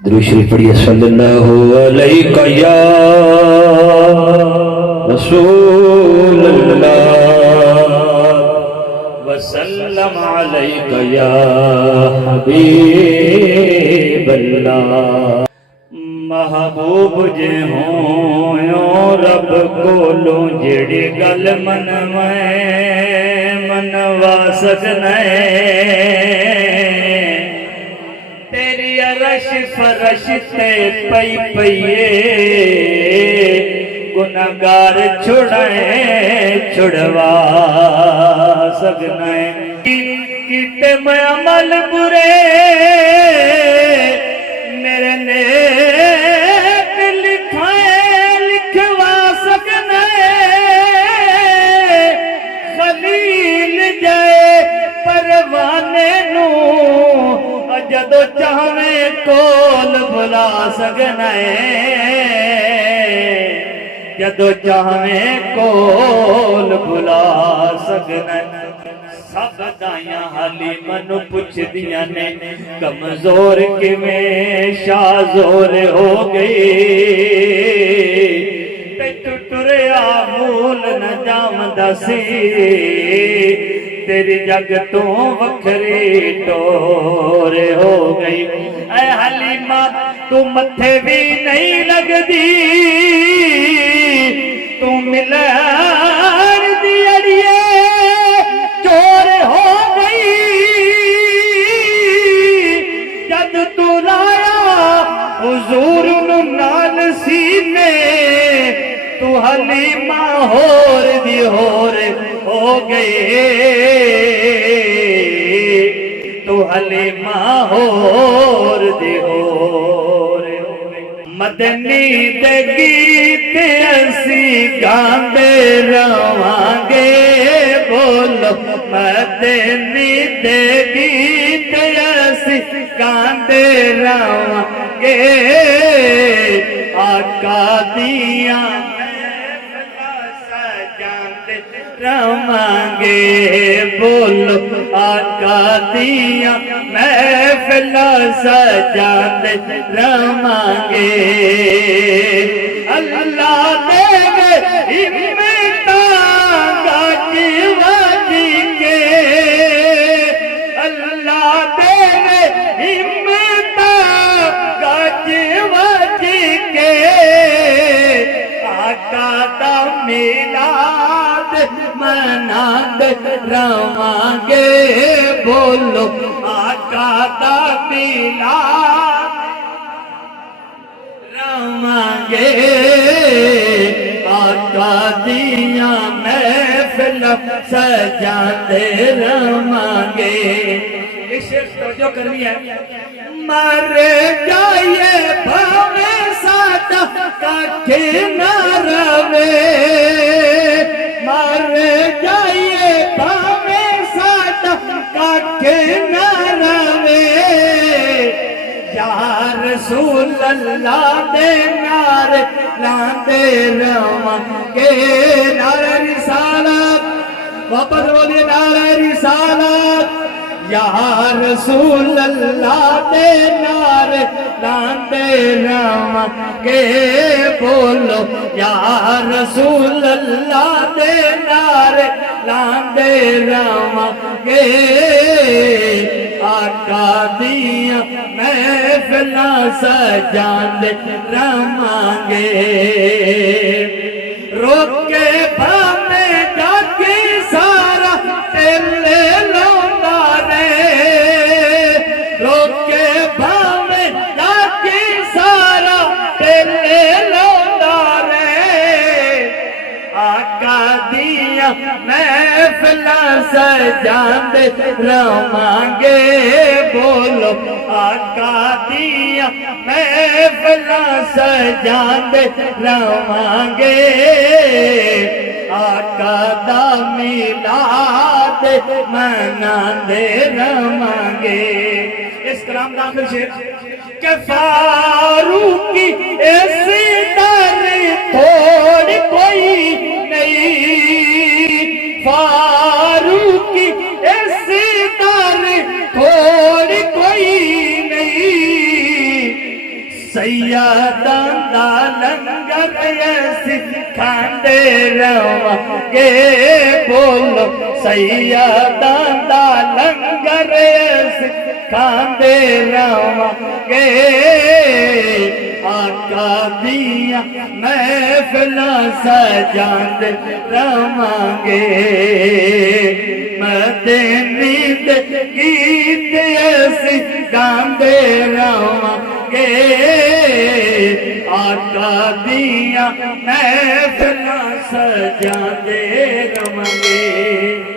दुरूद शरीफ पढ़िए। सल्लल्लाहु अलैका या रसूल अल्लाह वसल्लम अलैका या हबीब अल्लाह। महबूब जे होयो रब कोलो जेड़ी गल मनवा सकना तेरी अरश फरश ते पई पईए गुनाहगार छुड़वा सकना किते मैं अमल बुरे मेरे नेक लिखवा सकना खलील जाए परवाने नू जदों चाहे कोल बुला सकना जदों चाहे कोल बुला सकना। सब दाइयां हाली मनु पुछदियां ने कमजोर किवें शाजोर हो गई ते तू टुरिया मूल न जामदा सी तेरी जग तो वखरी टोरे हो गई। ऐ हलीमा तू मथे भी नहीं लगदी तू मिलार दी अड़िए चोर हो गई जद तू लाया हुजूर नु नाल सीने तू हलीमा होर दी होर हो गए तू हलीमा होर दी होर मदनी दे गीत असी गांदे रवांगे बोलो मदनी दे गीत असी गांदे रवांगे आका दिया रवांगे बोलो आका दिया महफिल सजाते रवांगे। अल्लाह देवे हिम्मता गाजी वाजी के अल्लाह देवे हिम्मता गाजी वाजी के आका दा मिलाद मनांद रवांगे बोलो आका दा मिलाद रवांगे आका दिया महफिल सजाते रवांगे। जो करनी है मर जाइए भावे सादा काखे न रवे मर जाइए भावे सादा काखे न रवे या रसूल अल्लाह दे नारे लांदे रवांगे। नारे रिसालत वापस बोलिए नारे रिसालत या रसूल अल्लाह दे नारे लांदे रवांगे बोलो या रसूल अल्लाह दे नारे लांदे रवांगे आका दिया महफिल सजांदे रवांगे। रोके भावे जाके सारा तेरे लौंदा रे रोके भावे जाके सारा तेरे लौंदा रे आका दिया महफिल सजांदे रवांगे बोलो आका दिया महफिल सजांदे रवांगे आका दा मिलाद मनांदे रवांगे। इस कलाम का आखिर शेर के फारूकी ऐसी दर थोड़ी कोई नहीं फारूकी ऐसी दर थोड़ी कोई नहीं सैयदां दा लंगर असीं खांदे रवांगे बोलो सैयदां दा लंगर असीं खांदे रवांगे आका दियां महफिलां सजांदे रवांगे मदीने दे गीत असीं गांदे रवांगे आका दियां महफिलां सजांदे रवांगे।